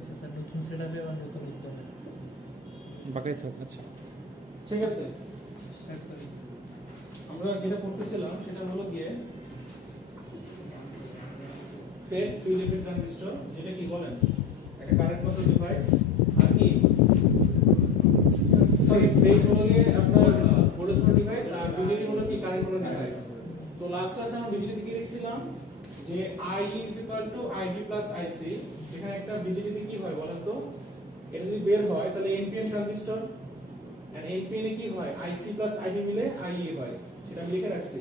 হয়েছে স্যার, নতুন সেটআপে আর নতুন লিখতে হবে। বাকি থাক। আচ্ছা ঠিক আছে, আমরা যেটা করতেছিলাম সেটা হলো গিয়ে ফেড ফিল্ড ইফেক্ট ট্রানজিস্টর, যেটা কি বলেন একটা কারেন্ট কন্ট্রোল ডিভাইস। আর কি সরি, ফেড হলো গিয়ে আপনার ভোল্টেজ কন্ট্রোল ডিভাইস, আর বিজেটি হলো কি কারেন্ট কন্ট্রোল ডিভাইস। তো লাস্ট ক্লাসে আমরা বিজেটি কি লিখছিলাম যে I is equal to ID plus IC। এখানে একটা বিজেটি কি হয় বলেন তো, এটা যদি বের হয় তাহলে NPN ট্রানজিস্টর, আর NPN এ কি হয় IC plus ID মিলে IE হয়, সেটা আমি লিখে রাখছি।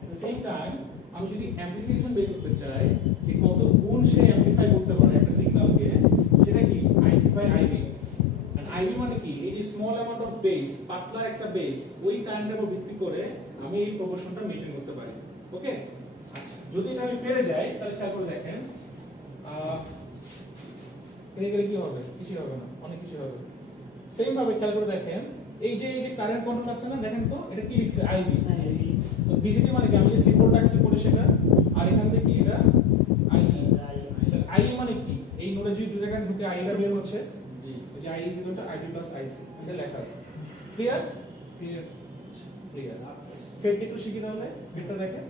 এট দ্য সেম টাইম আমি যদি অ্যামপ্লিফিকেশন বের করতে চাই যে কত গুণ সে অ্যামপ্লিফাই করতে পারে একটা সিগন্যালকে, সেটা কি IC বাই IB। আর IB মানে কি, এই যে স্মল অ্যামাউন্ট অফ বেস, পাতলা একটা বেস, ওই কারেন্টের উপর ভিত্তি করে আমি এই প্রপোর্শনটা মেইনটেইন করতে পারি। ওকে, আচ্ছা যদি এটা আমি পেরে যাই তাহলে খেয়াল করে দেখেন এখানে কি হবে, কিছু হবে না, অনেক কিছু হবে। সেম ভাবে খেয়াল করে দেখেন এই যে কারেন্ট কন্ট্রোল আছে না, দেখেন তো এটা কি লিখছে IB। তো বিজেটি মানে কি, আমি যে সিম্বল টাক্সে পড়ে সেটা, আর এখান থেকে এটা IE। IE মানে কি, এই নোডে যদি দুটো কারেন্ট ঢুকে IE টা বের হচ্ছে, জি ওই যে IE = IB + IC, এটা লেখা আছে। Clear clear clear. ফেডটা একটু শিখি তাহলে। ফেডটা দেখেন,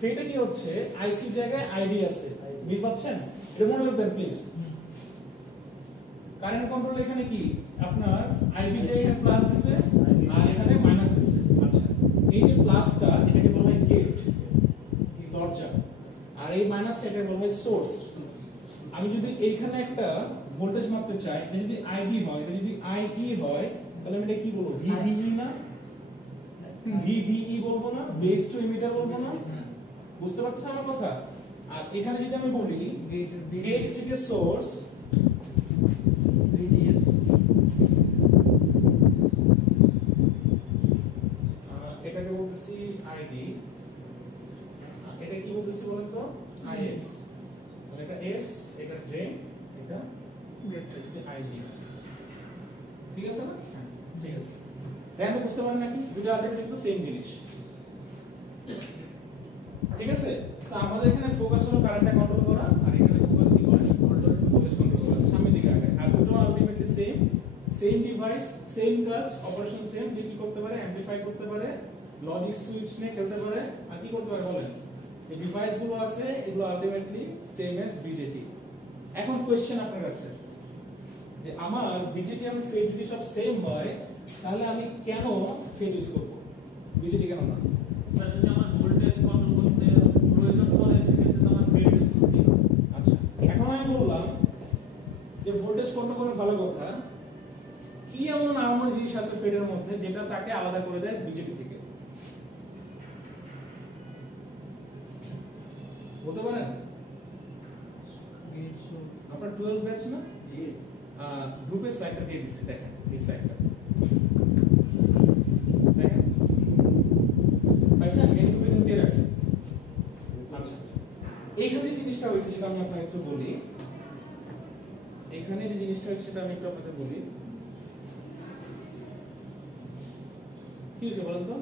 ফেডে কি হচ্ছে IC এর জায়গায় ID আছে, মিল পাচ্ছেন? এটা মনোযোগ দেন প্লিজ। কারেন্ট কন্ট্রোল এখানে কি আপনার IB জায়গায় প্লাস দিছে আর এখানে মাইনাস দিছে। আচ্ছা এই যে প্লাসটা এটাকে বলা হয় গেট, দরজা, আর এই মাইনাসটা এটাকে বলা হয় সোর্স। আমি যদি এইখানে একটা ভোল্টেজ মাপতে চাই, এটা যদি IB হয়, এটা যদি IE হয়, তাহলে আমি এটা কি বলবো, VBE না, VBE বলবো না, বেস টু ইমিটার বলবো না? বুঝতে পারছেন আমার কথা? আর এখানে যদি আমি বলি গেট থেকে সোর্স, এটাকে বলতেছি ID, এটা কি বলতেছি বলেন তো, IS। মানে এটা S, এটা ড্রেন, এটা গেট থেকে IG। ঠিক আছে না? ঠিক আছে, তাহলে বুঝতে পারেন নাকি দুটো আলটিমেটলি কিন্তু সেম জিনিস। ঠিক আছে, তো আমাদের এখানে ফোকাস হলো কারেন্টটা কন্ট্রোল করা, আর এখানে ফোকাস কি করে ভোল্টেজ কন্ট্রোল করা, সামনের দিকে আগে। আর দুটো আলটিমেটলি সেম ডিভাইস, সেম কাজ, অপারেশন সেম, যে কি করতে পারে অ্যামপ্লিফাই করতে পারে, লজিক সুইচ নিয়ে খেলতে পারে, আর কি করতে পারে বলেন, এই ডিভাইস গুলো আছে এগুলো আলটিমেটলি সেম এজ বিজেটি। এখন কোশ্চেন আপনার কাছে যে আমার বিজেটি আর ফেড যদি সব সেম হয় তাহলে আমি কেন ফেড ইউজ করব, বিজেটি কেন না? যদি আমার ভোল্টেজ কন্ট্রোল করতে প্রয়োজন পড়ে সেক্ষেত্রে আমার ফেড ইউজ করতে হবে। আচ্ছা এখন আমি বললাম যে ভোল্টেজ কন্ট্রোল করা ভালো কথা, কি এমন আলাদা জিনিস আছে ফেডের মধ্যে যেটা তাকে আলাদা করে দেয় বিজেটি থেকে, বলতে পারেন? আপনার 12 ব্যাচ না, গ্রুপের স্লাইডটা দিয়ে দিচ্ছি, দেখেন এই স্লাইডটা দেখেন, পাইছেন? মেন গ্রুপে কিন্তু দিয়ে রাখছি। আচ্ছা এইখানে যে জিনিসটা হয়েছে সেটা আমি আপনাকে একটু বলি, এখানে যে জিনিসটা হয়েছে সেটা আমি একটু আপনাদের বলি। কি হয়েছে বলেন তো,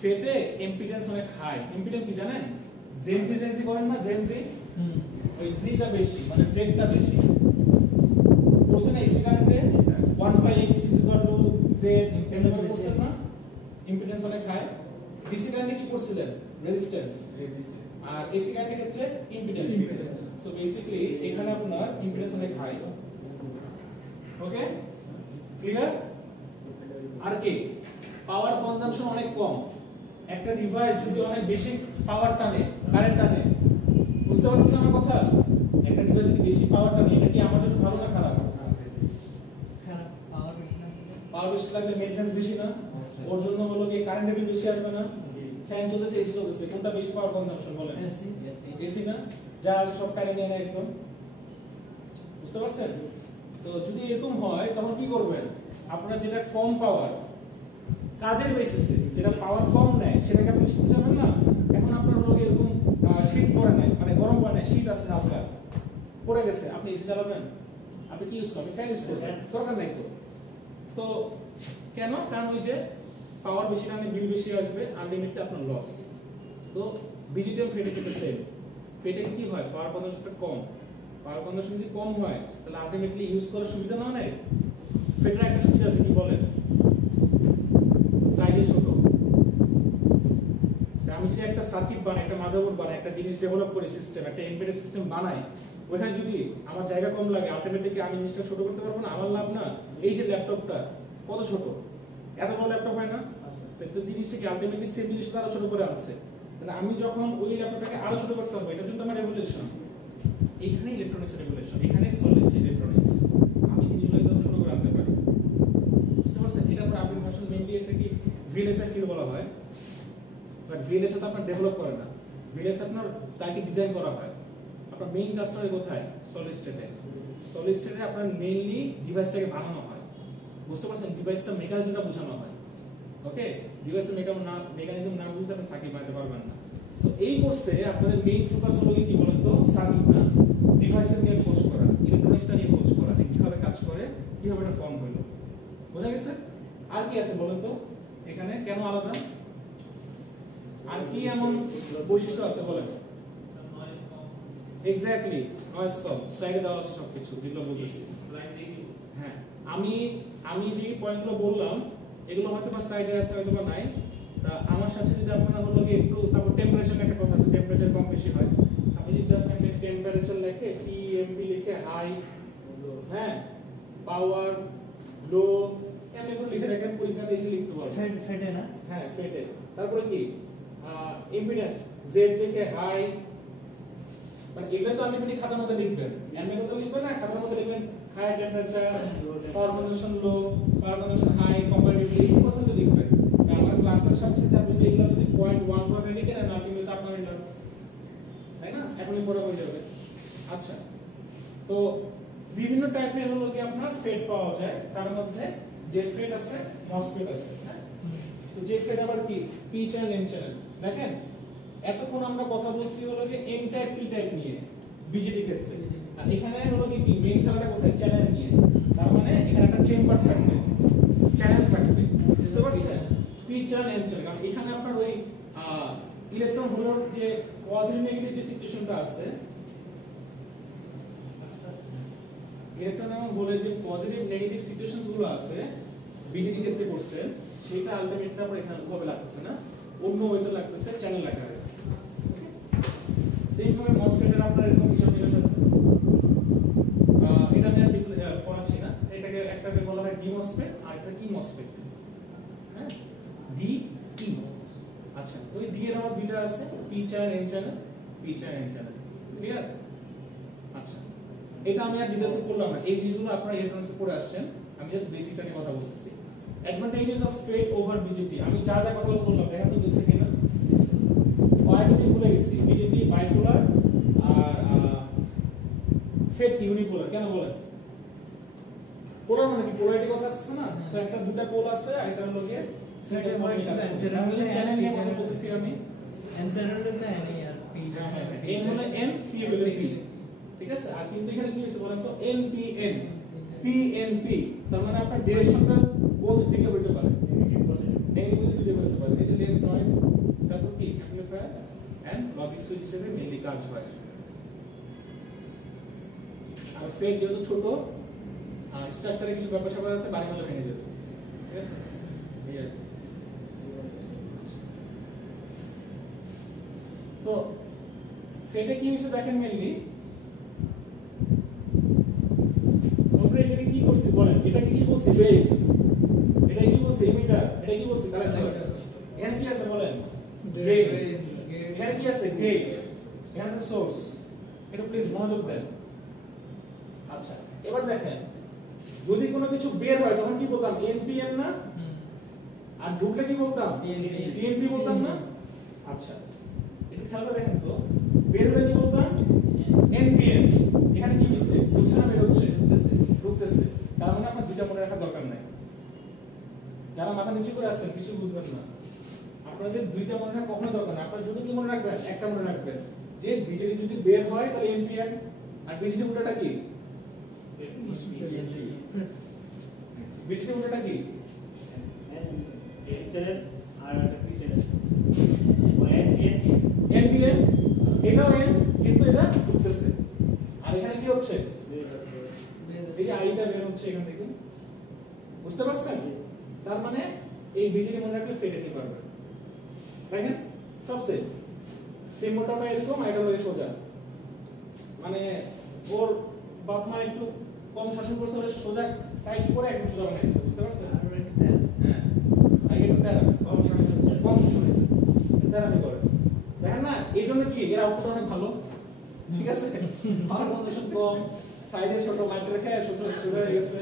ফেটে ইম্পিডেন্স অনেক হাই। ইম্পিডেন্স কি জানেন? জেনজি করেন না, জেনজি, ওই জিটা বেশি মানে জেডটা বেশি। কোশ্চেন এসি কারেন্টে 1/x z এভাবে কোশ্চেন না, ইম্পিডেন্স অনেক হাই। ডিসি কারেন্টে কি করছিলেন, রেজিস্ট্যান্স, আর এসি কারেন্টের ক্ষেত্রে ইম্পিডেন্স। সো বেসিক্যালি এখানে আপনার ইম্পিডেন্স অনেক হাই। Okay clear? আর কি পাওয়ার কনজাম্পশন অনেক কম। একটা ডিভাইস যদি অনেক বেশি পাওয়ার টানে, কারেন্ট টানে, বুঝতে পারছেন আমার কথা? একটা ডিভাইস যদি বেশি পাওয়ার টানে, এটা কি আমার জন্য ভালো না খারাপ? খারাপ। পাওয়ার বেশি লাগলে মেইনটেনেন্স বেশি না, ওর জন্য হলো কি কারেন্ট বিল বেশি আসবে না? ফ্যান চলতেছে, এসি চলতেছে, কোনটা বেশি পাওয়ার কনজাম্পশন বলেন? এসি না? যা আছে সব টানে নিয়ে নেয় একদম, বুঝতে পারছেন? তো যদি এরকম হয় তখন কি করবেন আপনারা, যেটা কম পাওয়ার কাজের বেসিসে যেটা পাওয়ার কম নেয় সেটাকে আপনি শিখতে যাবেন না। এখন আপনার লোক এরকম শীত পড়ে নাই, মানে গরম পড়ে নাই, শীত আছে হালকা পড়ে গেছে, আপনি এসি চালাবেন? আপনি কি ইউজ করবেন? ফ্যান ইউজ করবেন, দরকার নাই তো। তো কেন? কারণ ওই যে পাওয়ার বেশি টানে বিল বেশি আসবে, আলটিমেটলি আপনার লস। তো বিজিটিএম ফেড কিন্তু সেম। ফেটে কি হয়, পাওয়ার কনজাম্পশনটা কম। পাওয়ার কনজাম্পশন যদি কম হয় তাহলে আলটিমেটলি ইউজ করার সুবিধা না নাই। ফেটের একটা সুবিধা আছে, কি বলেন, সাইজে ছোট। আমি যদি একটা সার্কিট বানাই, একটা মাদারবোর্ড বানাই, একটা জিনিস ডেভেলপ করি, সিস্টেম, একটা এমবেডেড সিস্টেম বানাই, ওখানে যদি আমার জায়গা কম লাগে আলটিমেটলি আমি জিনিসটা ছোট করতে পারবো না, আমার লাভ না। এই যে ল্যাপটপটা কত ছোট, এত বড় ল্যাপটপ হয় না, তো জিনিসটা কি আলটিমেটলি সেম জিনিসটা আরো ছোট করে আনছে। তাহলে আমি যখন ওই ল্যাপটপটাকে আরো ছোট করতে হবে, এটার জন্য আমার রেভলিউশন। এইখানে ইলেকট্রনিক্সের রেভলিউশন, এখানে সলিড স্টেট ইলেকট্রনিক্স। আমি জিনিসগুলো ছোট করে আনতে পারি, বুঝতে পারছেন? এটা পর অ্যাপ্লিকেশন মেইনলি একটা কি ভিএলএসআই ফিল্ড বলা হয়, বাট ভিএলএসআই তো আপনার ডেভেলপ করে না, ভিএলএসআই আপনার সার্কিট ডিজাইন করা হয়। আপনার মেইন কাজটা হয় কোথায়, সলিড স্টেটে। সলিড স্টেটে আপনার মেইনলি ডিভাইসটাকে বানানো হয়, বুঝতে পারছেন? ডিভাইসটা মেকানিজমটা বোঝানো হয়। ওকে, ডিভাইসের মেকানিজম না বুঝলে আপনি সার্কিট বানাতে পারবেন না। সো এই কোর্সে আপনাদের মেইন ফোকাস হলো কি বলেন তো, সার্কিট না, ডিভাইসের নিয়ে খোঁজ করা, ইলেকট্রনিক্সটা নিয়ে খোঁজ করা, যে কিভাবে কাজ করে, কিভাবে এটা ফর্ম হলো। বোঝা গেছে? আর কি আছে বলেন তো এখানে, কেন আলাদা, আর কি এমন বৈশিষ্ট্য আছে বলেন? এক্স্যাক্টলি, নয়েজ কম, স্লাইডে দেওয়া আছে সবকিছু, যেগুলো বলতেছি। হ্যাঁ, আমি যে পয়েন্টগুলো বললাম এগুলো হয়তো বা স্লাইডে আছে, হয়তো বা নাই। তা আমার সাথে যদি আপনারা হলো কি একটু, তারপর টেম্পারেচার একটা কথা আছে, টেম্পারেচার কম বেশি হয়। আপনি যদি জাস্ট একটা টেম্পারেচার লিখে, টিএমপি লিখে, হাই, হ্যাঁ, পাওয়ার, লো, এমনি করে লিখে রাখেন, পরীক্ষাতে এসে লিখতে পারবেন। ফেটে না, হ্যাঁ ফেটে। তারপরে কি ইম্পিডেন্স, জেড লিখে হাই, মানে এগুলো তো আপনি খাতার মধ্যে লিখবেন, এমনি করে লিখবেন না, খাতার মধ্যে লিখবেন হাই টেম্পারেচার, পাওয়ার কন্ডিশন লো, পাওয়ার কন্ডিশন হাই, কম্পারেটিভলি এই কথা তো লিখবেন। আমার ক্লাসের সাথে সাথে আপনি এগুলো যদি 0.1 করে লিখেন না, আপনি তো আপনার এটা, তাই না, এখনই পড়া হয়ে যাবে। আচ্ছা, তো বিভিন্ন টাইপের হলো কি আপনার ফেট পাওয়া যায়, তার মধ্যে যে ফেট আছে, মসফেট আছে। তো যে ফেট আবার কি, পি চ্যানেল, এন চ্যানেল। দেখেন এতক্ষণ আমরা কথা বলছি হলো যে এন টাইপ, পি টাইপ নিয়ে বিজেটি ক্ষেত্রে, আর এখানে হলো কি মেইন খেলাটা কোথায়, চ্যানেল নিয়ে। তার মানে এখানে একটা চেম্বার থাকবে, চ্যানেল থাকবে, বুঝতে পারছেন? P channel, N channel. কারণ এখানে আপনার ওই ইলেকট্রন হোলের যে পজিটিভ নেগেটিভ যে সিচুয়েশনটা আছে, ইলেকট্রন এবং হোলের যে পজিটিভ নেগেটিভ সিচুয়েশনস গুলো আছে বিজেটি ক্ষেত্রে করছেন, সেটা আলটিমেটলি আপনার এখানে ভাবে লাগতেছে না, অন্য ওয়েতে লাগতেছে চ্যানেল আকারে। সেম ভাবে মসফেটের আপনার এরকম কিছু জিনিস আছে, এটা আমি পড়াচ্ছি না, এটাকে একটাকে বলা হয় ডি মসফেট আর একটা ই মসফেট। হ্যাঁ, ডি ই। আচ্ছা, ওই ডি এর আমার দুইটা আছে, P channel, N channel, P channel, N channel. Clear? আচ্ছা, এটা আমি আর ডিটেইলসে বললাম না, এই জিনিসগুলো আপনারা ইলেকট্রনিক্সে পড়ে আসছেন, আমি জাস্ট বেসিকটা নিয়ে কথা বলতেছি। Advantages of FET over BJT, আমি যা যা কথা বললাম দেখেন তো বুঝছেন কিনা। কয়েকটা জিনিস ভুলে গেছি, বিজেটি বাইপোলার আর ফেট ইউনিপোলার। কেন বলেন? পোলার মানে কি, পোলারিটি কথা আসছে না, সো একটা দুটো পোল আছে, আর এটা হলো কি সেকেন্ড চ্যানেল নিয়ে কথা বলতেছি আমি। এন চ্যানেলটা না, এন আর পি, এন হলো এন, পি হলো পি, ঠিক আছে? আর কিন্তু এখানে কি হইছে বলেন তো, N P N, P N P, তার মানে আপনার ডিরেকশনটা বোথ দিকে হইতে পারে, নেগেটিভ পজিটিভ দিকে হইতে পারে। এই যে লেস নয়েজ, তারপর কি অ্যাম্পলিফায়ার এন্ড লজিক সুইচ হিসেবে মেইনলি কাজ হয়। আর ফেট যেহেতু ছোট, স্ট্রাকচারে কিছু ব্যাপার স্যাপার আছে, বাড়ি মালে ভেঙে যাবে, ঠিক আছে? তো ফেটে কি হইছে দেখেন, মেইনলি আমরা এখানে কি করছি বলেন, এটাকে কি বলছি, বেস, এটা কি বলছি, ইমিটার, এটা কি বলছি, কালেক্টর। এখানে কি আছে বলেন, ড্রেন। এখানে কি আছে, গেট। এখানে আছে সোর্স। এটা প্লিজ মনোযোগ দেন। আচ্ছা, এবার দেখেন যদি কোনো কিছু বের হয় তখন কি বলতাম, এনপিএন না, আর ঢুকলে কি বলতাম, পিএনপি বলতাম না। আচ্ছা, এটা খেয়াল করে দেখেন তো, বের হলে কি বলতাম, এনপিএন। এখানে কি হচ্ছে, ঢুকছে না বের হচ্ছে, ঢুকতেছে। তার মানে আপনার দুইটা মনে রাখার দরকার নাই। যারা মাথা নিচু করে আছেন কিছু বুঝবেন না, আপনাদের দুইটা মনে রাখা কখনো দরকার না। আপনারা যদি কি মনে রাখবেন, একটা মনে রাখবেন যে বিজেডি যদি বের হয় তাহলে এনপিএন, আর বিজেডি উল্টাটা কি, বিজেডি উল্টাটা কি, এন চ্যানেল আর পি চ্যানেল, এনপিএন। এটাও এন, কিন্তু এটা ঢুকতেছে আর এখানে কি হচ্ছে এই যে আইটা বের হচ্ছে এখান থেকে বুঝতে পারছেন তার মানে এই বিজেপি মনে রাখলে ফেটে পারবে দেখেন সব সিম্বলটা এরকম এটা হয়ে সোজা মানে ওর বাপ মা একটু কম শাসন করছে বলে সোজা টাইট করে একদম সোজা বানিয়ে দিয়েছে বুঝতে পারছেন হ্যাঁ আগে একটু তেরা কম শাসন করছে কম শুনেছে তেরামি করে দেখেন না এই জন্য কি এর আউটপুট অনেক ভালো ঠিক আছে আমার মধ্যে সব কম সাইজে ছোট মাইক রেখে ছোট ছোট হয়ে গেছে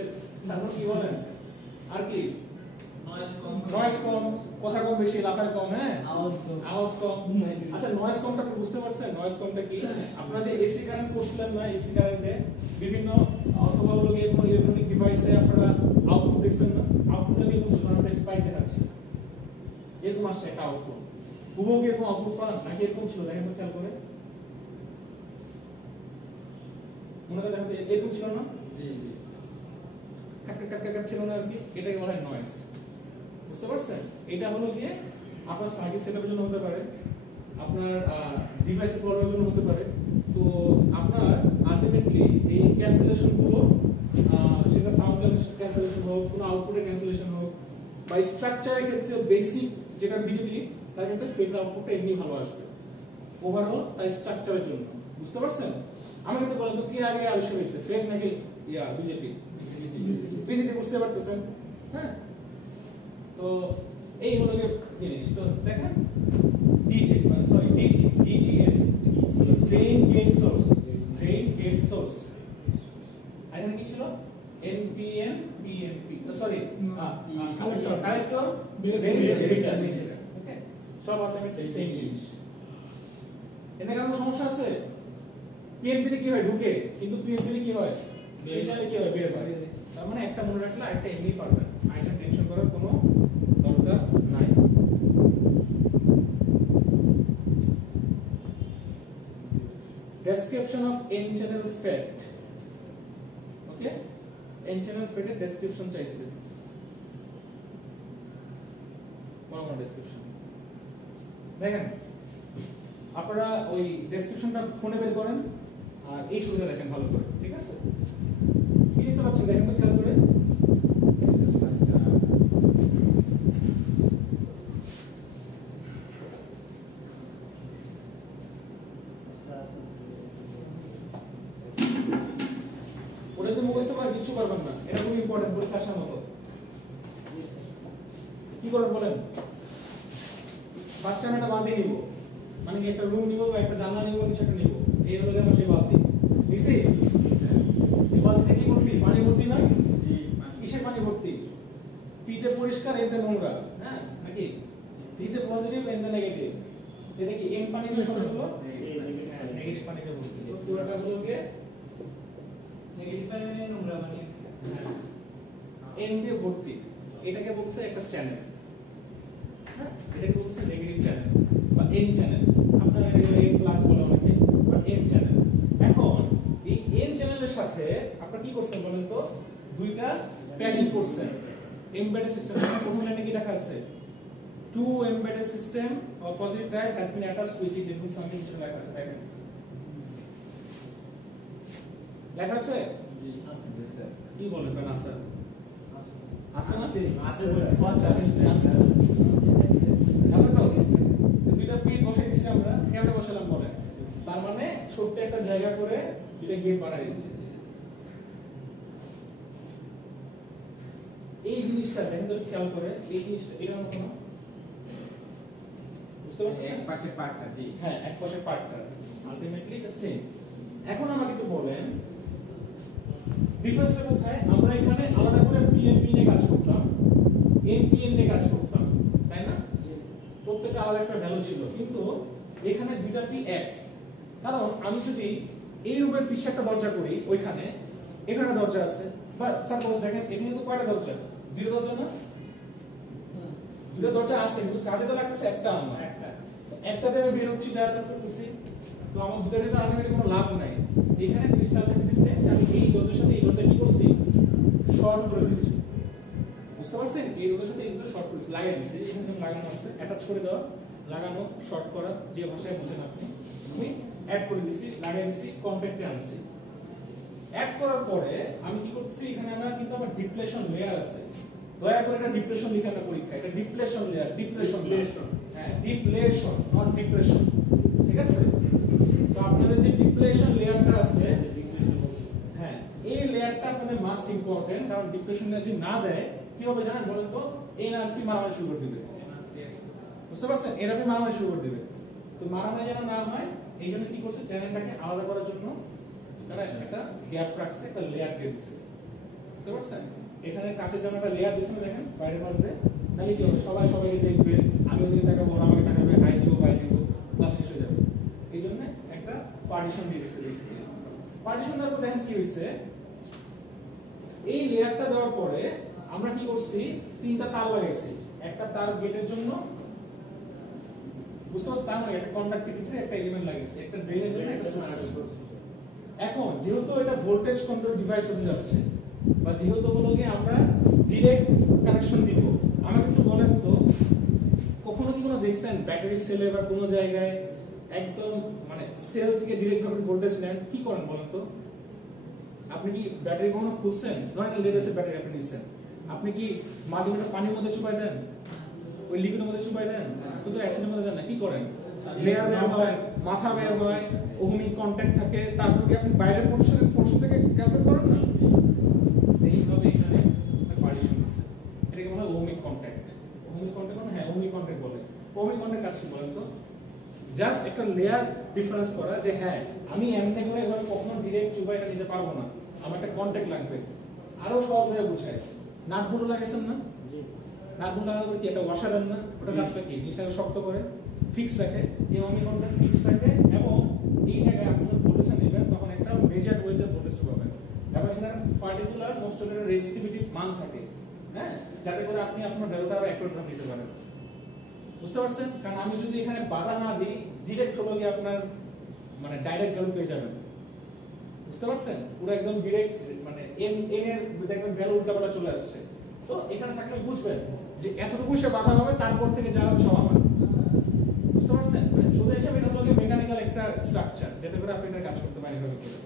তারপর কি বলেন আর কি নয়েজ কম কথা কম বেশি লাফায় কম হ্যাঁ আওয়াজ কম আচ্ছা নয়েজ কমটা আপনি বুঝতে পারছেন নয়েজ কমটা কি আপনারা যে এসি কারেন্ট করছিলেন না এসি কারেন্টে বিভিন্ন অথবা হলো গিয়ে কোনো ইলেকট্রনিক ডিভাইসে আপনারা আউটপুট দেখছেন না আউটপুটটা কি বুঝছেন আমরা স্পাইক দেখাচ্ছি এরকম আসছে একটা আউটপুট হুবহু কি এরকম আউটপুট পান নাকি এরকম ছিল দেখেন তো খেয়াল করে মনে করে দেখেন এরকম ছিল না জি জি কাট ছিল না আর কি এটাকে বলা হয় নয়েজ বুঝতে পারছেন এটা হলো গিয়ে আপনার সার্কিট সেটআপের জন্য হতে পারে আপনার ডিভাইসের প্রবলেমের জন্য হতে পারে তো আপনার আলটিমেটলি এই ক্যান্সেলেশন গুলো সেটা সাউন্ড ক্যান্সেলেশন হোক কোনো আউটপুটের ক্যান্সেলেশন হোক বা স্ট্রাকচারের ক্ষেত্রে বেসিক যেটা বিজেপি তার ক্ষেত্রে ফেটার আউটপুটটা এমনি ভালো আসবে ওভারঅল তাই স্ট্রাকচারের জন্য বুঝতে পারছেন আমি কিন্তু বলেন তো কি আগে আবিষ্কার হয়েছে ফেক নাকি ইয়া বিজেপি বিজেপি বুঝতে পারতেছেন হ্যাঁ তো এই হলো জিনিস তো দেখেন ডিজি মানে sorry DGS drain gate source এখানে কি ছিল NPN PNP sorry collector base emitter okay সব অটোমেটিক সেম জিনিস এতে কোনো সমস্যা আছে পিএনপি তে কি হয় ঢুকে কিন্তু পিএনপি তে কি হয় বেশালে কি হয় বের হয় তার মানে একটা মনে রাখলে একটা এমনি পারবেন আইটা টেনশন করার কোনো দরকার নাই description of n channel FET okay n channel FET এর ডেসক্রিপশন চাইছে কোন ডেসক্রিপশন দেখেন আপনারা ওই ডেসক্রিপশনটা ফোনে বের করেন আর এই সুবিধা দেখেন ভালো করে ঠিক আছে কি দেখতে পাচ্ছেন দেখেন তো খেয়াল করে ওটা তো মুখস্থ করে কিছু করবেন না এটা খুব ইম্পর্টেন্ট পরীক্ষা আসার মতো কি করবেন বলেন ফার্স্ট টাইম এটা বাদ দিয়ে নিব মানে কি একটা রুম নিব বা একটা জানলা নিব কিছু একটা নিব এই হলো আমার সেই বালতি নিছি এই বালতিতে কি ভর্তি পানি ভর্তি না জি কিসের পানি ভর্তি পিতে পরিষ্কার এতে নোংরা হ্যাঁ নাকি পিতে পজিটিভ এতে নেগেটিভ এটা কি এন পানিতে সবগুলো নেগেটিভ পানিতে ভর্তি তো পুরোটা হলো কি নেগেটিভ পানি মানে নোংরা পানি এন দিয়ে ভর্তি এটাকে বলছে একটা চ্যানেল হ্যাঁ এটাকে বলছে নেগেটিভ চ্যানেল বা এন চ্যানেল আপনারা এটাকে এন প্লাস বলে অনেকে বাট এন চ্যানেল এখন এই এন চ্যানেলের সাথে আপনারা কি করছেন বলেন তো দুইটা প্যাডিং করছেন এমবেডেড সিস্টেম প্রথম লাইনে কি লেখা আছে to embedded system or positive type has been attached with it input something কিছু লেখা আছে দেখেন লেখা আছে জি আছে স্যার কি বলবেন আছে আছে না আছে আচ্ছা আছে আছে তো দুইটা পিন বসাই দিছি আমরা কেমনে বসালাম পরে তার মানে ছোট্ট একটা জায়গা করে দুইটা গেট বানাই দিছি এই জিনিসটা দেখেন তো খেয়াল করে এই জিনিসটা এর মত না বুঝতে পারছেন এক পাশে পার্টটা জি হ্যাঁ এক পাশে পার্টটা আলটিমেটলি এটা সেম এখন আমাকে একটু বলেন ডিফারেন্সটা কোথায় আমরা এখানে আলাদা করে পিএনপি নিয়ে কাজ করতাম এনপিএন নিয়ে কাজ করতাম তাই না প্রত্যেকটা আলাদা একটা ভ্যালু ছিল কিন্তু এখানে দুইটা পি এক কারণ আমি যদি এই রুমের পিছে একটা দরজা করি ওইখানে এখানে দরজা আছে বা সাপোজ দেখেন এখানে তো কয়টা দরজা দুটো দরজা না দুটো দরজা আছে কিন্তু কাজে তো লাগতেছে একটা আমার একটাতে আমি বের হচ্ছি যা যা করতেছি তো আমার দুটোতে তো আলটিমেটলি কোনো লাভ নাই এখানে জিনিসটা আলটিমেটলি সেম আমি এই দরজার সাথে এই দরজা কি করছি শর্ট করে দিচ্ছি বুঝতে পারছেন এই রোডের সাথে এই রোড শর্ট করেছি লাগাই দিছি এখানে লাগানো আছে অ্যাটাচ করে দেওয়া লাগানো শর্ট করা যে ভাষায় বুঝেন আপনি আমি অ্যাড করে দিছি, লাগিয়ে দিছি, কন্ট্যাক্টে আনছি। অ্যাড করার পরে আমি কি করছি, এখানে আমরা কিন্তু আমার ডিপ্লেশন লেয়ার আছে, দয়া করে এটা ডিপ্রেশন লিখে না পরীক্ষা, এটা ডিপ্লেশন লেয়ার, ডিপ্রেশন, হ্যাঁ ডিপ্লেশন নট ডিপ্রেশন, ঠিক আছে? তো আপনাদের যে ডিপ্লেশন লেয়ারটা আছে, হ্যাঁ এই লেয়ারটা আপনাদের মাস্ট ইম্পর্টেন্ট, কারণ ডিপ্রেশন লেয়ার যদি না দেয় কি হবে জানেন বলেন তো? এই নামটি মারামারি শুরু করে দিবে, বুঝতে পারছেন? এরকম মারামারি শুরু করে দিবে। তো মারামারি যেন না হয় এই জন্য কি করছে, চ্যানেলটাকে আলাদা করার জন্য তারা একটা গ্যাপ রাখছে, একটা লেয়ার দিয়ে দিচ্ছে, বুঝতে পারছেন? এখানে কাঁচের যেমন একটা লেয়ার দিয়েছে দেখেন বাইরের পাশ দিয়ে, তাহলে কি হবে, সবাই সবাইকে দেখবে, আমি ওদিকে তাকাবো, আমাকে তাকাবে, হাই দিব, বাই দিব, ক্লাস শেষ হয়ে যাবে। এই জন্য একটা পার্টিশন দিয়ে দিচ্ছে বেসিক্যালি। পার্টিশন দেওয়ার পর দেখেন কি হয়েছে, এই লেয়ারটা দেওয়ার পরে আমরা কি করছি, তিনটা তার লাগাইছি, একটা তার গেটের জন্য, বুঝতে পারছেন? তার মানে একটা কন্ডাক্টিভিটির একটা এলিমেন্ট লাগিয়েছি, একটা ড্রেনের জন্য, একটা সোর্সের জন্য। এখন যেহেতু এটা ভোল্টেজ কন্ট্রোল ডিভাইস হতে যাচ্ছে, বা যেহেতু হলো কি আমরা ডাইরেক্ট কানেকশন দিব, আমাকে একটু বলেন তো কখনো কি কোনো দেখছেন ব্যাটারি সেলে বা কোনো জায়গায় একদম মানে সেল থেকে ডাইরেক্ট ভাবে ভোল্টেজ নেন? কি করেন বলেন তো? আপনি কি ব্যাটারি কখনো খুলছেন? ধরেন লেড এসে ব্যাটারি আপনি নিচ্ছেন, আপনি কি মাল্টিমিটার পানির মধ্যে চুবাই দেন, ওই লিকুইডের মধ্যে চুবাই দেন, কিন্তু অ্যাসিডের মধ্যে দেন না? কি করেন? লেয়ার বের হয়, মাথা বের হয়, ওহমিক কন্টাক্ট থাকে, তারপর কি আপনি বাইরের পোরশন থেকে ক্যালকুলেট করেন না? সেইম ভাবে এখানে পার্টিশন আছে, এটাকে বলা হয় ওহমিক কন্টাক্ট। ওহমিক কন্টাক্ট মানে হ্যাঁ ওহমিক কন্টাক্ট বলে। ওহমিক কন্টাক্ট কাজ কি বলেন তো? জাস্ট একটা লেয়ার ডিফারেন্স করা, যে হ্যাঁ আমি এমনি করে এভাবে কখনো ডাইরেক্ট চুবাই এটা নিতে পারবো না, আমার একটা কন্টাক্ট লাগবে। আরো সহজ ভাবে বুঝায়, নাট বুটো লাগাইছেন না? নাট বুটো লাগানোর পরে কি একটা ওয়াশার দেন না? ওটা কাজটা কি, জিনিসটাকে শক্ত করে ফিক্স রাখে, এই ওহমিক কন্টাক্ট ফিক্স রাখে, এবং এই জায়গায় আপনি যখন ভোল্টেজ নেবেন তখন একটা মেজার্ড ওয়েতে ভোল্টেজ পাবেন, এবং এখানে পার্টিকুলার মোস্ট অফ এর রেজিস্টিভিটি মান থাকে, হ্যাঁ, যাতে করে আপনি আপনার ভ্যালুটা আরো অ্যাকুরেট ভাবে নিতে পারেন, বুঝতে পারছেন? কারণ আমি যদি এখানে বাধা না দিই ডাইরেক্ট হলো কি আপনার মানে ডাইরেক্ট ভ্যালু পেয়ে যাবেন, বুঝতে পারছেন? পুরো একদম ডাইরেক্ট মানে এন এর দেখবেন ভ্যালু উল্টাপাল্টা চলে আসছে। সো এখানে থাকলে বুঝবেন যে এতটুকু সে বাধা হবে, তারপর থেকে যা হবে সব আমার, বুঝতে পারছেন? মানে শুধু হিসাবে এটা হলো মেকানিক্যাল একটা স্ট্রাকচার, যাতে করে আপনি এটা কাজ করতে পারেন এভাবে করে।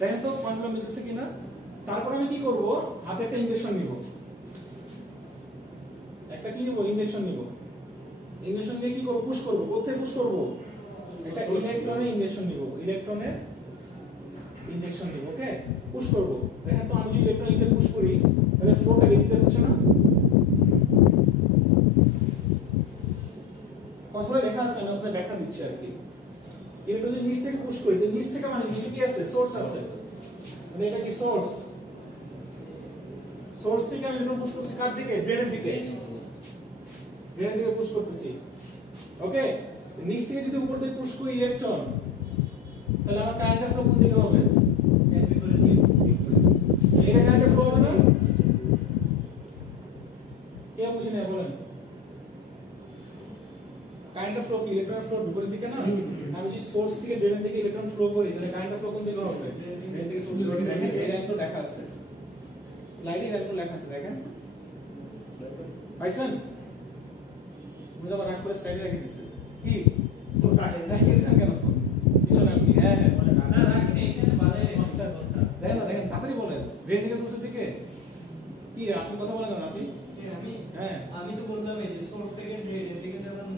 দেখেন তো পয়েন্টগুলো মিলতেছে কিনা? তারপর আমি কি করব, হাতে একটা ইনজেকশন নিব, একটা কি নিব, ইনজেকশন নিব। ইনজেকশন দিয়ে কি করব, পুশ করব। কোথায় পুশ করব? একটা ইলেকট্রনের ইনজেকশন নিব, ইলেকট্রনের ইনজেকশন নিব, ওকে, পুশ করব। দেখেন তো আমি যদি ইলেকট্রন ইনজেক্ট পুশ করি তাহলে ফ্লোটা বেরিয়ে হচ্ছে না? কথাটা লেখা আছে, আমি আপনাকে ব্যাখ্যা দিচ্ছি আর কি। ইলেকট্রন যদি নিচ থেকে পুশ করি, তো নিচ থেকে মানে নিচে কি আছে, সোর্স আছে, মানে এটা কি সোর্স? সোর্স থেকে আমি ইলেকট্রন পুশ করছি কার দিকে? ড্রেনের দিকে, ড্রেনের দিকে পুশ করতেছি, ওকে। নিচ থেকে যদি উপর দিকে পুশ করি ইলেকট্রন, তাহলে আমার কারেন্টের ফ্লো কোন দিকে হবে? এর ভিতরে নিচ থেকে এটা কারেন্টের ফ্লো হবে না? কে বুঝে নেয় বলেন? কারেন্টের ফ্লো কি ইলেকট্রনের ফ্লো বিপরীত দিকে না? আমি যদি সোর্স থেকে ড্রেনের দিকে ইলেকট্রন ফ্লো করি তাহলে কারেন্টের ফ্লো কোন দিকে হবে? ড্রেন থেকে সোর্সের দিকে। দেখেন এই লাইনটা লেখা আছে, স্লাইডে লাইনটা লেখা আছে, দেখেন পাইছেন? আমি তো রাগ করে স্লাইডে রেখে দিছি, কি রেখে দিয়েছেন কেন? পিছনে আপনি হ্যাঁ না রাখেন এইখানে বাদে দেখেন না, দেখেন তাড়াতাড়ি বলেন। ড্রেন থেকে সোর্সের দিকে কি আপনি কথা বলেন না? আপনি আমি তো বললাম এই যে সোর্স থেকে ড্রেনের দিকে যেমন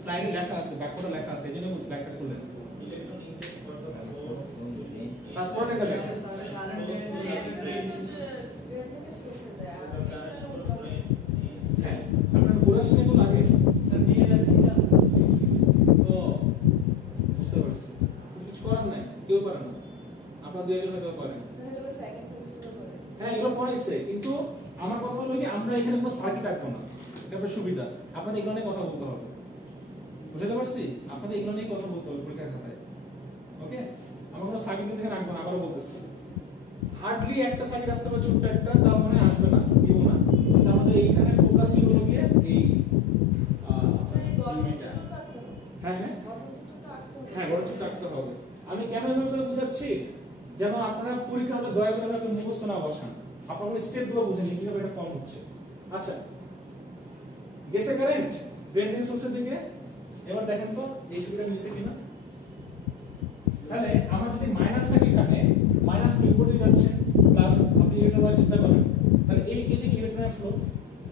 স্লাইডে লেখা আছে, ব্যাকওয়ার্ডে লেখা আছে, এজন্য আমি স্লাইডটা খুলেন। ইলেকট্রন ইনজেক্ট করতে হবে, তারপর লেখা দেখেন হ্যাঁ আপনার পুরো তো লাগে স্যার বিএলএস কি আছে তো বুঝতে পারছি, কিছু করার নাই, কেউ পারে না, আপনারা দুই একজন হয়তো পারেন। হ্যাঁ এগুলো পড়াইছে, কিন্তু আমার কথা হলো কি আমরা এখানে কোনো সার্কিট রাখবো না, এটা একটা সুবিধা। আপনাদের এগুলো নিয়ে কথা বলতে হবে, বুঝতে পারছি? আপনাদের এগুলো নিয়ে কথা বলতে হবে পরীক্ষার খাতায়, ওকে। আমরা কোনো সার্কিট এখানে রাখবো না, আবারও বলতেছি। হার্ডলি একটা সার্কিট আসতে হবে, ছোট্ট একটা, তাও মনে আসবে না, দিব না। কিন্তু আমাদের এইখানে ফোকাস হলো গিয়ে এই হ্যাঁ হ্যাঁ হ্যাঁ বড় ছোট রাখতে হবে। আমি কেন এভাবে বুঝাচ্ছি, যেন আপনারা পরীক্ষা হলে দয়া করে আপনাকে মুখস্থ না বসান, আপনারা স্টেপগুলো বুঝেন কিভাবে এটা ফর্ম হচ্ছে। আচ্ছা গেছে কারেন্ট ড্রেন থেকে সোর্সের দিকে, এবার দেখেন তো এই ছবিটা মিলছে কিনা। তাহলে আমার যদি মাইনাস থাকে এখানে মাইনাস কি উপর দিকে যাচ্ছে প্লাস আপনি ইলেকট্রন চিন্তা করেন তাহলে এই এদিকে ইলেকট্রনের ফ্লো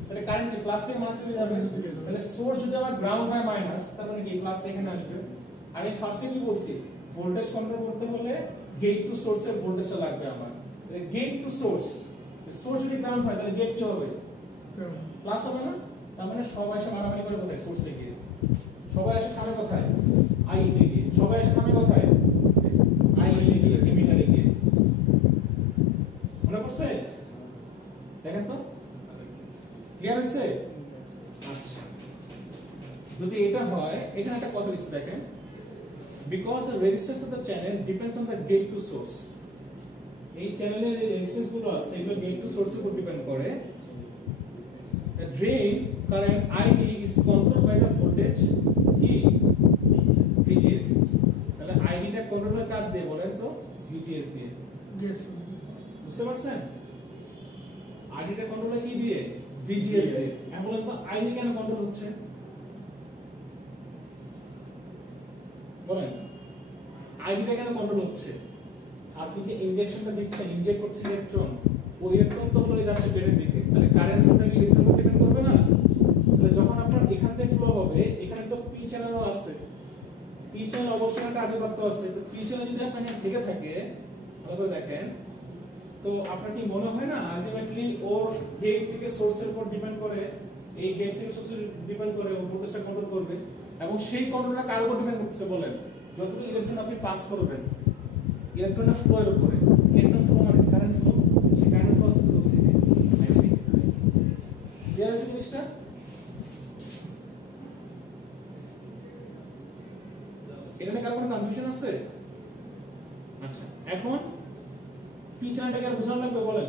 তাহলে কারেন্ট কি প্লাস থেকে মাইনাস দিকে যাবে তাহলে সোর্স যদি আমার গ্রাউন্ড হয় মাইনাস তার মানে কি প্লাস এখানে আসবে আর এই ফার্স্টে কি বলছি ভোল্টেজ কন্ট্রোল করতে হলে গেট টু সোর্সের ভোল্টেজটা লাগবে আমার তাহলে গেট টু সোর্স সোর্স যদি গ্রাউন্ড হয় তাহলে গেট কি হবে প্লাস হবে না তার মানে সবাই এসে মারামারি করে কোথায় সোর্স থেকে সবাই এসে থামে কোথায় আই থেকে সবাই এসে থামে কোথায় আই থেকে এমিটারে গিয়ে মনে পড়ছে দেখেন তো ক্লিয়ার হয়েছে আচ্ছা যদি এটা হয় এখানে একটা কথা লিখতে দেখেন because the resistance of the channel depends on the gate to source এই চ্যানেলের রেজিস্ট্যান্স গুলো আছে এগুলো গেট টু সোর্সের উপর ডিপেন্ড করে the drain current ID is controlled by the voltage কি VGS তাহলে ID টা কন্ট্রোল হয় কার দিয়ে বলেন তো VGS দিয়ে গেট বুঝতে পারছেন ID টা কন্ট্রোল হয় কি দিয়ে VGS দিয়ে এখন বলেন তো ID কেন কন্ট্রোল হচ্ছে বলেন আইডিটা কেন কন্ট্রোল হচ্ছে আপনি যে ইনজেকশনটা দিচ্ছেন ইনজেক্ট করছেন ইলেকট্রন ওই ইলেকট্রন তো হলো যাচ্ছে বেরের দিকে তাহলে কারেন্ট ফ্লোটা কি ইলেকট্রন উপর ডিপেন্ড করবে না তাহলে যখন আপনার এখান থেকে ফ্লো হবে এখানে তো পি চ্যানেলও আছে পি চ্যানেল অবশ্যই একটা আধিপত্য আছে তো পি চ্যানেল যদি আপনার এখানে থেকে থাকে ভালো করে দেখেন তো আপনার কি মনে হয় না আলটিমেটলি ওর গেট থেকে সোর্সের উপর ডিপেন্ড করে এই গেট থেকে সোর্সের ডিপেন্ড করে ও ভোল্টেজটা কন্ট্রোল করবে এবং সেই কন্ট্রোলটা কার উপর ডিপেন্ড করছে বলেন যতটুকু ইলেকট্রন আপনি পাস করবেন ইলেকট্রনের ফ্লো এর উপরে ইলেকট্রন ফ্লো মানে কারেন্ট ফ্লো সেই কারেন্ট ফ্লো আসছে কোথা থেকে ক্লিয়ার আছে জিনিসটা এখানে কারো কোনো কনফিউশন আছে আচ্ছা এখন পি চ্যানেলটাকে আর বোঝানো লাগবে বলেন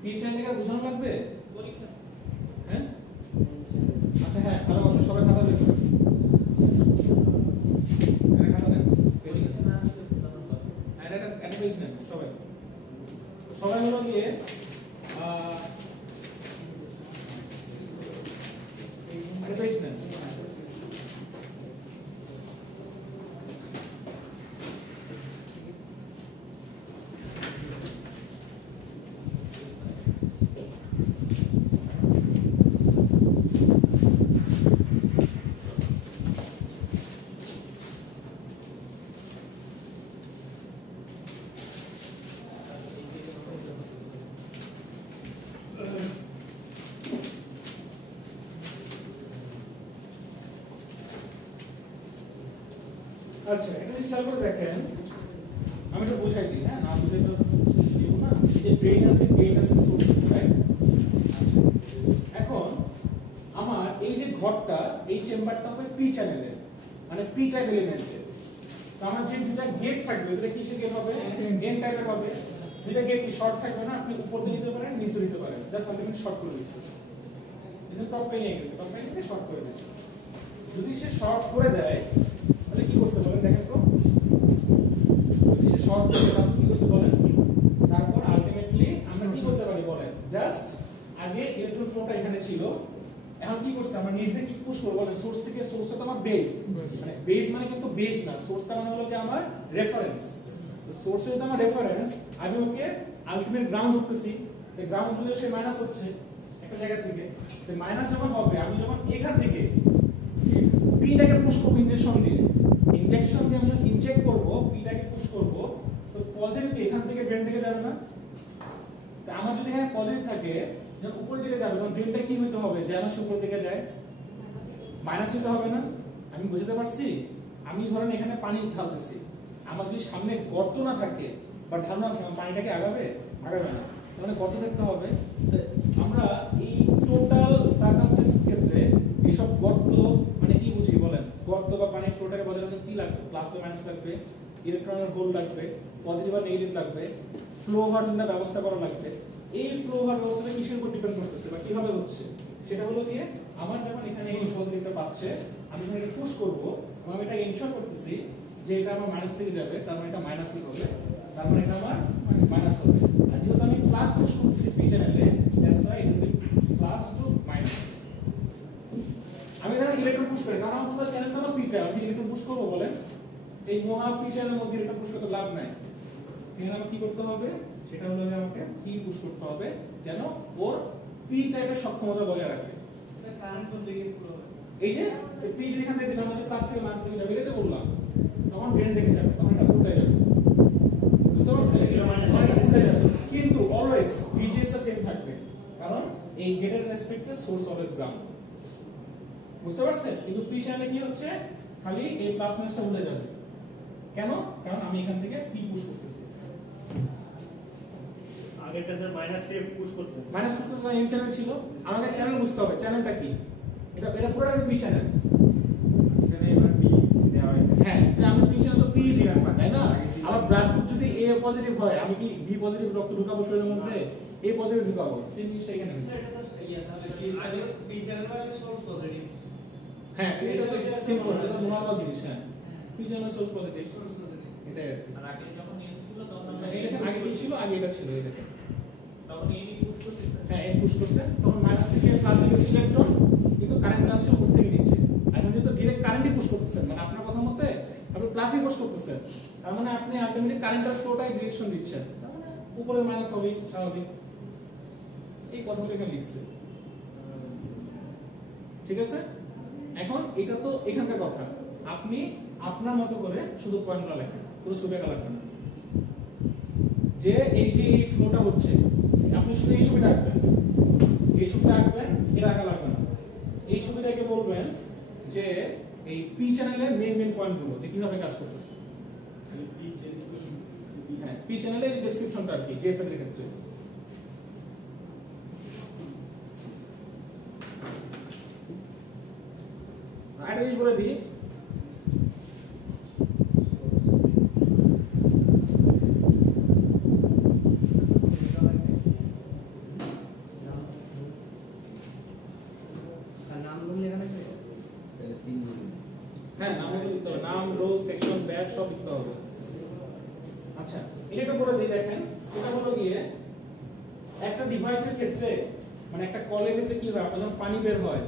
পি চ্যানেলটাকে আর বোঝানো লাগবে হ্যাঁ আচ্ছা হ্যাঁ ভালো মতো সবাই খাতা লিখুন খাতা নেন একটা পেজ নেন সবাই সবাই হলো গিয়ে একটা পেজ নেন আচ্ছা এটা খেয়াল করে দেখেন আমি একটু বুঝাই দিই হ্যাঁ না বুঝাই তো দিব না এই যে ড্রেন আছে গেট আছে সোর্স রাইট এখন আমার এই যে ঘরটা এই চেম্বারটা হবে পি চ্যানেলের মানে পি টাইপ এলিমেন্টের তো আমার যে দুটো গেট থাকবে এটা কিসের গেট হবে এন টাইপের হবে দুটো গেট কি শর্ট থাকবে না আপনি উপর দিয়ে দিতে পারেন নিচে দিতে পারেন জাস্ট আপনি শর্ট করে দিচ্ছেন কিন্তু টপে নিয়ে গেছে টপে নিয়ে শর্ট করে দিচ্ছে যদি সে শর্ট করে দেয় তাহলে কি করতে বলেন দেখেন তো যদি সে শর্ট করে দেয় কি করতে বলেন তারপর আলটিমেটলি আমরা কি করতে পারি বলেন জাস্ট আগে ইলেকট্রন ফ্লোটা এখানে ছিল এখন কি করছে আমরা নিজে কি পুশ করব বলেন সোর্স থেকে সোর্সটা তো আমার বেস মানে বেস মানে কিন্তু বেস না সোর্সটা মানে হলো কি আমার রেফারেন্স তো সোর্সে যদি আমার রেফারেন্স আমি ওকে আলটিমেট গ্রাউন্ড করতেছি এই গ্রাউন্ড হলে সে মাইনাস হচ্ছে একটা জায়গা থেকে তো মাইনাস যখন হবে আমি যখন এখান থেকে পিটাকে পুশ করব ইনজেকশন দিয়ে আমি যখন ইনজেক্ট করব পিটাকে পুশ করব তো পজিটিভ এখান থেকে ড্রেন থেকে যাবে না তো আমার যদি এখানে পজিটিভ থাকে যখন উপর দিকে যাবে তখন ড্রেনটা কি হতে হবে যেন সে উপর দিকে যায় মাইনাস হতে হবে না আমি বুঝতে পারছি আমি ধরেন এখানে পানি ঢালতেছি আমার যদি সামনে গর্ত না থাকে বা ঢালনা থাকে পানিটাকে আগাবে না তাহলে গর্ত থাকতে হবে আমরা এই টোটাল সার্কামস্টেন্স ক্ষেত্রে এইসব গর্ত মানে কি বুঝি বলেন গর্ত বা পানির ফ্লোটাকে বজায় রাখতে কি লাগবে প্লাস বা মাইনাস লাগবে ইলেকট্রনের হোল লাগবে পজিটিভ আর নেগেটিভ লাগবে ফ্লো হওয়ার জন্য ব্যবস্থা করা লাগবে এই ফ্লো হওয়ার ব্যবস্থাটা কিসের উপর ডিপেন্ড করতেছে বা কিভাবে হচ্ছে সেটা হলো যে আমার যখন এখানে এই পজিটিভটা পাচ্ছে আমি যখন এটা পুশ করব আমি এটা এনশিওর করতেছি যে এটা আমার মাইনাস থেকে যাবে তার মানে এটা মাইনাসই হবে তার মানে এটা আমার মাইনাস হবে আর যেহেতু আমি প্লাস পুশ করতেছি পি চ্যানেলে that's why it will be plus to minus আমি এখানে ইলেকট্রন পুশ করে, কারণ আমার পুরো চ্যানেলটা আমার পিতে, আমি ইলেকট্রন পুশ করবো বলেন, এই মহা পি চ্যানেলের মধ্যে ইলেকট্রন পুশ করতে লাভ নাই। সেখানে আমাকে কি করতে হবে, সেটা হলো যে আমাকে পি পুশ করতে হবে যেন ওর পি টাইপের সক্ষমতা বজায় রাখে। স্যার কারেন্ট কোন দিকে ফ্লো হবে? এই যে পি যদি এখান থেকে দিলাম, প্লাস থেকে মাইনাস থেকে যাবে, এটাতে বললাম তখন ড্রেন থেকে যাবে, তখন এটা উল্টে যাবে, বুঝতে পারছেন? কিন্তু অলওয়েজ ভিজিএস টা সেম থাকবে, কারণ এই গেটের রেসপেক্টে সোর্স অলওয়েজ গ্রাউন্ড, বুঝতে পারছেন? কিন্তু পি চ্যানেলে কি হচ্ছে, খালি এই প্লাস মাইনাসটা উল্টে যাবে। কেন? কারণ আমি এখান থেকে পি পুশ করতেছি। আগেরটা স্যার মাইনাস সে পুশ করতেছে, মাইনাস করতেছি, এন চ্যানেল ছিল, আমাকে চ্যানেল বুঝতে হবে, চ্যানেলটা কি, এটা পুরোটা পি চ্যানেল। এখানে এবার পি দেওয়া হয়েছে। হ্যাঁ, আমি পি চ্যানেল তো পি দিলাম, তাই না? আমার ব্লাড গ্রুপ যদি এ পজিটিভ হয়, আমি কি বি পজিটিভ রক্ত ঢুকাবো শরীরের মধ্যে, এ পজিটিভ ঢুকাবো, সেই জিনিসটা এখানে হচ্ছে। স্যার এটা তো ইয়া, তাহলে আগে বি চ্যানেল মানে সোর্স পজিটিভ। হ্যাঁ, এটা তো সিম্পল, এটা নরমাল জিনিস। হ্যাঁ, P channel source positive, source positive. এটা আর আগে যখন নিয়ে ছিল তখন আমরা এটা আগে কি ছিল, আগে এটা ছিল, এটা তখন এই পুশ করতে। হ্যাঁ, এন পুশ করছে, তখন মাইনাস থেকে প্লাসে গেছে ইলেকট্রন, কিন্তু কারেন্ট আসছে উপর থেকে নিচে। এখন যেহেতু ডিরেক্ট কারেন্টই পুশ করতেছেন, মানে আপনার কথা মতে আপনি প্লাসই পুশ করতেছেন, তার মানে আপনি আলটিমেটলি কারেন্টের ফ্লোটাই ডিরেকশন দিচ্ছেন, তার মানে উপরে মাইনাস হবে স্বাভাবিক। এই কথাগুলো এখানে লিখছে, ঠিক আছে? এখন এটা তো এখানকার কথা, আপনি আপনার মতো করে শুধু পয়েন্টগুলো লেখেন, পুরো ছবি আঁকা লাগবে না। যে এই যে এই ফ্লোটা হচ্ছে, আপনি শুধু এই ছবিটা আঁকবেন, এই ছবিটা আঁকবেন, এটা আঁকা লাগবে না। এই ছবিটাকে বলবেন যে এই পি চ্যানেলের মেইন পয়েন্টগুলো, যে কিভাবে কাজ করতেছে। খালি পি চ্যানেল, হ্যাঁ, পি চ্যানেলের ডেসক্রিপশনটা আর কি, জেএফএল এর ক্ষেত্রে। আরেকটা জিনিস বলে দিই, হ্যাঁ, নামে তো লিখতে হবে, নাম, রো, সেকশন, ব্যাচ সব লিখতে হবে। আচ্ছা, এটা একটু বলে দিই, দেখেন এটা হলো গিয়ে একটা ডিভাইসের ক্ষেত্রে, মানে একটা কলের ক্ষেত্রে কি হয়, আপনার যখন পানি বের হয়,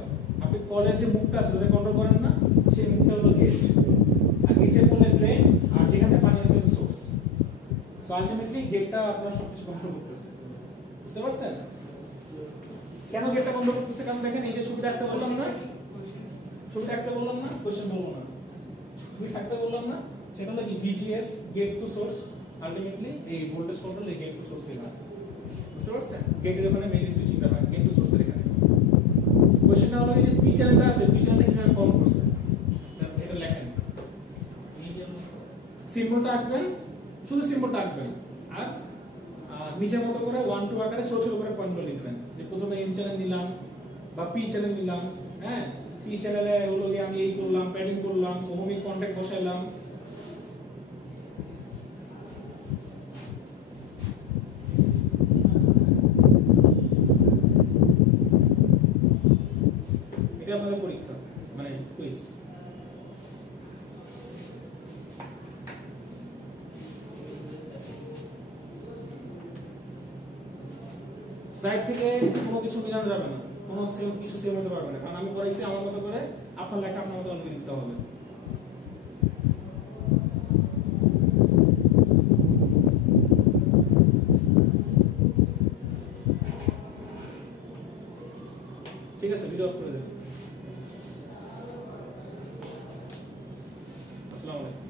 আপনি কলের যে মুখটা আছে ওটা কন্ট্রোল করেন না, সেই মুখটা হলো গেট, আর নিচে বললে ড্রেন, আর যেখানে পানি আছে সোর্স। সো আলটিমেটলি গেটটা আপনার সবকিছু কন্ট্রোল করতেছে, বুঝতে পারছেন? কেন গেটটা কন্ট্রোল করতেছে? কারণ দেখেন এই যে ছবিটা একটা বললাম না, ছবিটা একটা বললাম না, কোশ্চেন বলবো না, ছবি থাকতে বললাম না, সেটা হলো কি VGS, gate to source, ultimately এই ভোল্টেজ কন্ট্রোল এই গেট টু সোর্স এর হয়, বুঝতে পারছেন? গেটের ওখানে মেইনলি সুইচিংটা হয়, গেট টু সোর্সের এখানে। কোশ্চেনটা হলো এই যে পি চ্যানেলটা আছে, পি চ্যানেলটা কিভাবে ফর্ম করছে, এটা লেখেন, সিম্বলটা আঁকবেন, শুধু সিম্বলটা আঁকবেন, আর নিজের মতো করে 1 2 আকারে ছোট ছোট করে পয়েন্টগুলো লিখবেন, যে প্রথমে এন চ্যানেল নিলাম বা পি চ্যানেল নিলাম, হ্যাঁ, পি চ্যানেলে হলো গিয়ে আমি এই করলাম, প্যাডিং করলাম, ওহমিক কন্টাক্ট বসাইলাম, এটা আমাদের পরীক্ষা, মানে কুইজ। সাইড থেকে কোনো কিছু মিলানো যাবে না, কোনো কিছু সেম হতে পারবে না, কারণ আমি পড়াইছি আমার মতো করে, আপনার লেখা আপনার মতো করে লিখতে হবে। ঠিক আছে, ভিডিও অফ করে দেবেন। আসসালামু আলাইকুম।